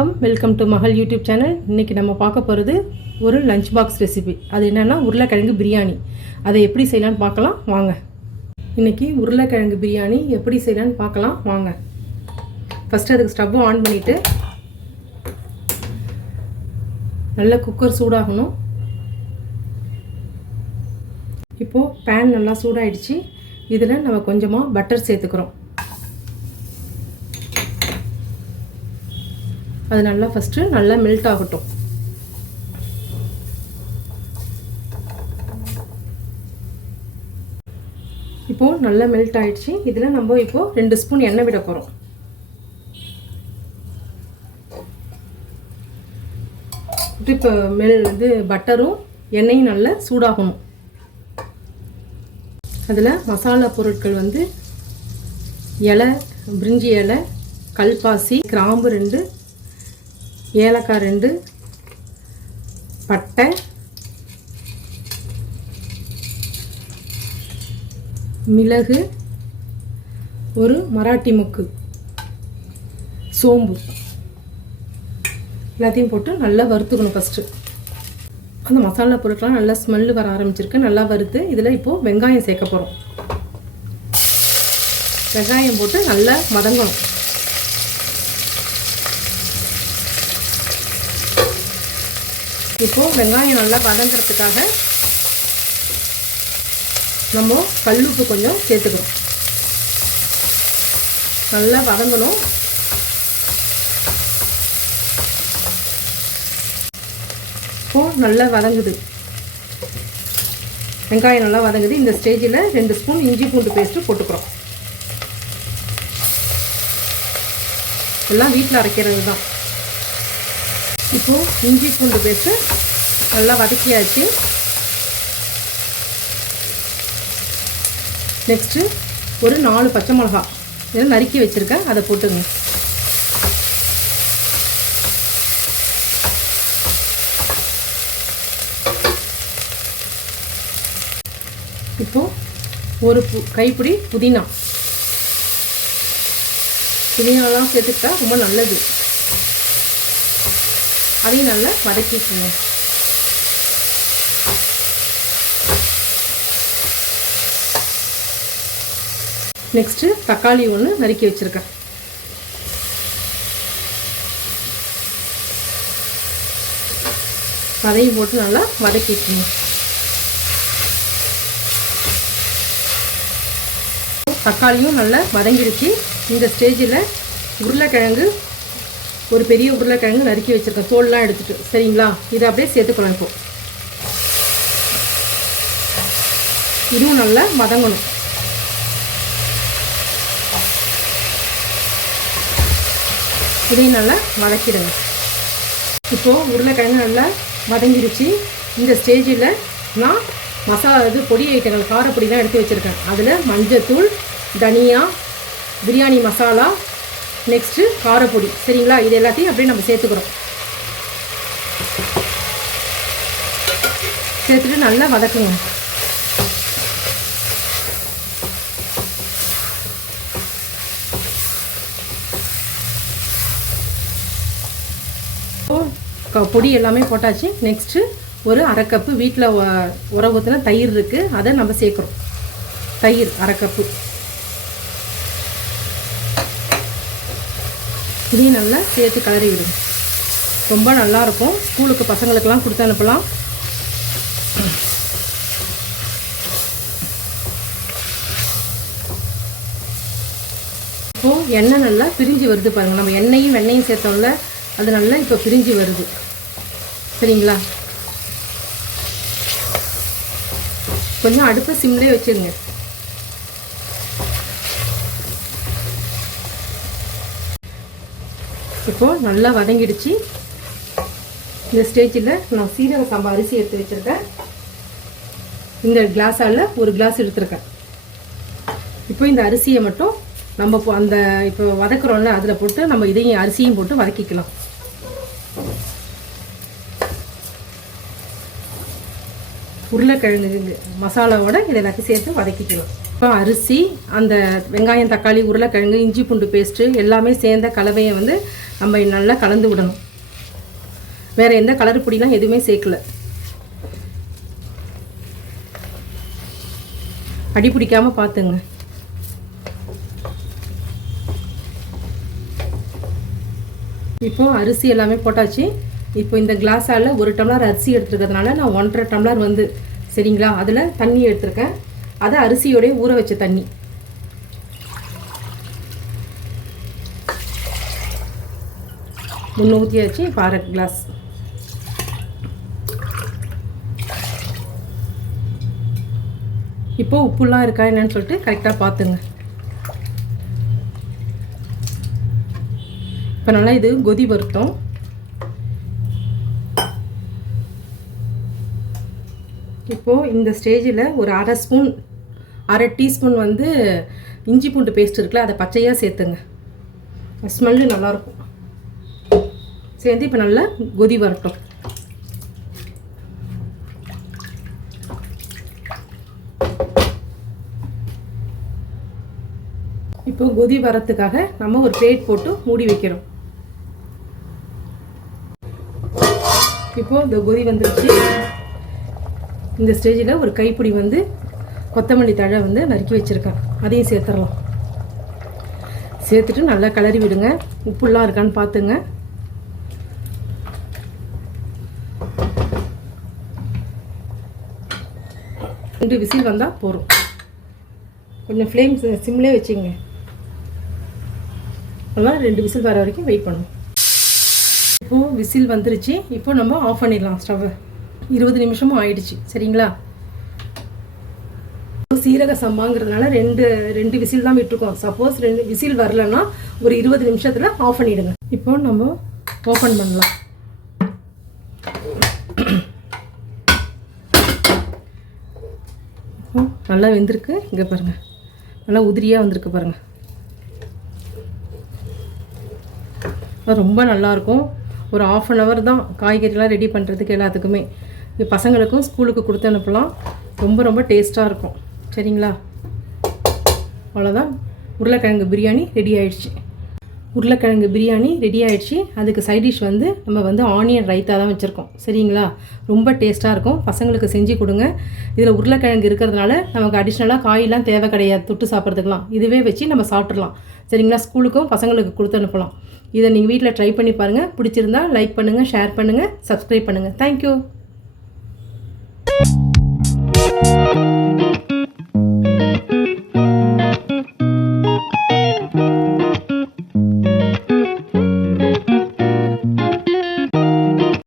வணக்கம், welcome to மகள் YouTube channel. இன்றைக்கி நம்ம பார்க்க போகிறது ஒரு லஞ்ச் பாக்ஸ் ரெசிபி. அது என்னென்னா உருளைக்கிழங்கு பிரியாணி. அதை எப்படி செய்யலான்னு பார்க்கலாம் வாங்க. இன்றைக்கி உருளைக்கிழங்கு பிரியாணி எப்படி செய்யலான்னு பார்க்கலாம் வாங்க. ஃபஸ்ட்டு அதுக்கு ஸ்டவ்வை ஆன் பண்ணிவிட்டு நல்லா குக்கர் சூடாகணும். இப்போது பேன் நல்லா சூடாகிடுச்சு. இதில் நம்ம கொஞ்சமாக பட்டர் சேர்த்துக்கிறோம். அது நல்லா ஃபஸ்ட்டு நல்லா மெல்ட் ஆகட்டும். இப்போது நல்லா மெல்ட் ஆகிடுச்சு. இதில் நம்ம இப்போது 2 ஸ்பூன் எண்ணெய் விட போகிறோம். இப்போ பட்டரும் எண்ணெயும் நல்லா சூடாகணும். அதில் மசாலா பொருட்கள் இலை, பிரிஞ்சி இலை, கல்பாசி, கிராம்பு 2, ஏலக்காய் 2, பட்டை, மிளகு, ஒரு மராட்டி முக்கு, சோம்பு எல்லாத்தையும் போட்டு நல்லா வறுத்துக்கணும். ஃபஸ்ட்டு அந்த மசாலா பொருட்கள்லாம் நல்லா ஸ்மெல்லு வர ஆரம்பிச்சிருக்கு. நல்லா வறுத்து இதில் இப்போது வெங்காயம் சேர்க்க போகிறோம். வெங்காயம் போட்டு நல்லா வதங்கணும். இப்போது வெங்காயம் நல்லா வதங்கிறதுக்காக நம்ம கல்லுப்பு கொஞ்சம் சேர்த்துக்கிறோம். நல்லா வதங்கணும். இப்போது நல்லா வதங்குது. வெங்காயம் நல்லா வதங்குது. இந்த ஸ்டேஜில் 2 ஸ்பூன் இஞ்சி பூண்டு பேஸ்ட்டு போட்டுக்கிறோம். எல்லாம் வீட்டில் அரைக்கிறது தான். இப்போது இஞ்சி பூண்டு பேஸ்ட்டு நல்லா வதக்கியாச்சு. நெக்ஸ்ட்டு ஒரு 4 பச்சை மிளகா இதில் நறுக்கி வச்சுருக்கேன், அதை போட்டுங்க. இப்போது ஒரு கைப்பிடி புதினாலாம் சேர்த்துக்கிட்டா ரொம்ப நல்லது. அதையும் நல்லா வதக்கிக்கோங்க. நெக்ஸ்ட்டு தக்காளி 1 நறுக்கி வச்சுருக்கேன். அதையும் போட்டு நல்லா வதக்கிக்கோங்க. தக்காளியும் நல்லா வதங்கிடுச்சு. இந்த ஸ்டேஜில் உருளைக்கிழங்கு, ஒரு பெரிய உருளைக்கிழங்கு நறுக்கி வச்சுருக்கேன், தோல்லாம் எடுத்துகிட்டு. சரிங்களா, இதை அப்படியே சேர்த்துக்கலாம். இப்போது இதுவும் நல்லா வதங்கணும். இதையும் நல்லா வதக்கிடுங்க. இப்போது உருளைக்கிழங்கு நல்லா வதங்கிடுச்சு. இந்த ஸ்டேஜில் நான் பொடி ஐட்டங்கள், காரப்பொடிலாம் எடுத்து வச்சுருக்கேன். அதில் மஞ்சத்தூள், தனியா, பிரியாணி மசாலா, நெக்ஸ்ட்டு காரப்பொடி. சரிங்களா, இது எல்லாத்தையும் அப்படியே நம்ம சேர்த்துக்கிறோம். சேர்த்துட்டு நல்லா வதக்குங்க. பொடி எல்லாமே போட்டாச்சு. நெக்ஸ்ட்டு ஒரு 1/2 கப்பு வீட்டில் உர ஊற்றின தயிர் இருக்குது, அதை நம்ம சேர்க்குறோம். தயிர் 1/2 கப்பு. இதையும் நல்லா சேர்த்து கலரி விடுங்க. ரொம்ப நல்லாயிருக்கும். ஸ்கூலுக்கு பசங்களுக்கெல்லாம் கொடுத்து அனுப்பலாம். இப்போது எண்ணெய் நல்லா பிரிஞ்சு வருது பாருங்கள். நம்ம எண்ணெயும் வெண்ணையும் சேர்த்தோம்ல, அது நல்லா இப்போ பிரிஞ்சு வருது. சரிங்களா, கொஞ்சம் அடுப்பை சிம்லேயே வச்சுருங்க. இப்போது நல்லா வதங்கிடுச்சு. இந்த ஸ்டேஜில் நான் சீரக சம்பா அரிசி எடுத்து வச்சுருக்கேன். இந்த கிளாஸால் ஒரு கிளாஸ் எடுத்துருக்கேன். இப்போ இந்த அரிசியை மட்டும் நம்ம இப்போ வதக்குறோம்ல, அதில் போட்டு நம்ம இதையும் அரிசியும் போட்டு வதக்கிக்கலாம். உருளைக்கிழங்கு மசாலாவோட இதை எல்லாத்தையும் சேர்த்து வதக்கிக்கலாம். இப்போ அரிசி, அந்த வெங்காயம், தக்காளி, உருளைக்கிழங்கு, இஞ்சி பூண்டு பேஸ்ட்டு எல்லாமே சேர்ந்த கலவையை வந்து நம்ம நல்லா கலந்து விடணும். வேறு எந்த கலர் பொடிலாம் எதுவுமே சேர்க்கல. அடி பிடிக்காமல் பார்த்துங்க. இப்போது அரிசி எல்லாமே போட்டாச்சு. இப்போ இந்த கிளாஸால் 1 டம்ளர் அரிசி எடுத்துருக்கிறதுனால நான் 1.5 டம்ளர் வந்து சரிங்களா அதில் தண்ணி எடுத்துருக்கேன். அது அரிசியோடய ஊற வச்ச தண்ணி. முன்ன ஊற்றியாச்சு. இப்போ 1/2 கிளாஸ். இப்போது உப்புலாம் இருக்கா என்னன்னு சொல்லிட்டு கரெக்டாக பார்த்துங்க. இப்போ நல்லா இது கொதி வருத்தம். இப்போது இந்த ஸ்டேஜில் ஒரு 1/2 டீஸ்பூன் வந்து இஞ்சி பூண்டு பேஸ்ட் இருக்குல்ல, அதை பச்சையாக சேர்த்துங்க. ஸ்மெல்லு நல்லாயிருக்கும். சேர்ந்து இப்போ நல்லா கொதி வரட்டும். இப்போ கொதி வரத்துக்காக நம்ம ஒரு பிளேட் போட்டு மூடி வைக்கிறோம். இப்போது இந்த கொதி வந்துருச்சு. இந்த ஸ்டேஜில் ஒரு கைப்பிடி வந்து கொத்தமல்லி தழை வந்து நறுக்கி வச்சுருக்கேன், அதையும் சேர்த்துடலாம். சேர்த்துட்டு நல்லா கிளறி விடுங்க. உப்புலாம் இருக்கான்னு பார்த்துங்க. ரெண்டு விசில் வந்தால் போதும். கொஞ்சம் ஃப்ளேம் சிம்லேயே வச்சுங்க. நல்லா 2 விசில் வர வரைக்கும் வெயிட் பண்ணுவோம். இப்போது விசில் வந்துருச்சு. இப்போ நம்ம ஆஃப் பண்ணிடலாம் ஸ்டவ்வை. 20 நிமிஷமும் ஆயிடுச்சு சரிங்களா. சீரக சம்பாங்கிறதுனால ரெண்டு விசில் தான் விட்டுருக்கோம். சப்போஸ் 2 விசில் வரலன்னா ஒரு 20 நிமிஷத்தில் ஆஃப் பண்ணிவிடுங்க. இப்போ நம்ம ஓப்பன் பண்ணலாம். இப்போ நல்லா வெந்திருக்கு. இங்கே பாருங்கள், நல்லா உதிரியாக வந்திருக்கு பாருங்கள். ரொம்ப நல்லாயிருக்கும். ஒரு 1/2 hour தான் காய்கறிலாம் ரெடி பண்ணுறதுக்கு எல்லாத்துக்குமே. இது பசங்களுக்கும் ஸ்கூலுக்கு கொடுத்து அனுப்பலாம். ரொம்ப ரொம்ப டேஸ்ட்டாக இருக்கும் சரிங்களா. அவ்வளோதான், உருளைக்கிழங்கு பிரியாணி ரெடி ஆகிடுச்சு. உருளைக்கிழங்கு பிரியாணி ரெடி ஆகிடுச்சு. அதுக்கு சைட் டிஷ் வந்து நம்ம வந்து ஆனியன் ரைத்தா தான் வச்சுருக்கோம் சரிங்களா. ரொம்ப டேஸ்ட்டாக இருக்கும். பசங்களுக்கு செஞ்சு கொடுங்க. இதில் உருளைக்கிழங்கு இருக்கிறதுனால நமக்கு அடிஷ்னலாக காயெல்லாம் தேவை கிடையாது தொட்டு சாப்பிட்றதுக்கெலாம். இதுவே வச்சு நம்ம சாப்பிட்றலாம் சரிங்களா. ஸ்கூலுக்கும் பசங்களுக்கு கொடுத்து அனுப்பலாம். இதை நீங்கள் வீட்டில் ட்ரை பண்ணி பாருங்கள். பிடிச்சிருந்தா லைக் பண்ணுங்கள், ஷேர் பண்ணுங்கள், சப்ஸ்கிரைப் பண்ணுங்கள். தேங்க்யூ.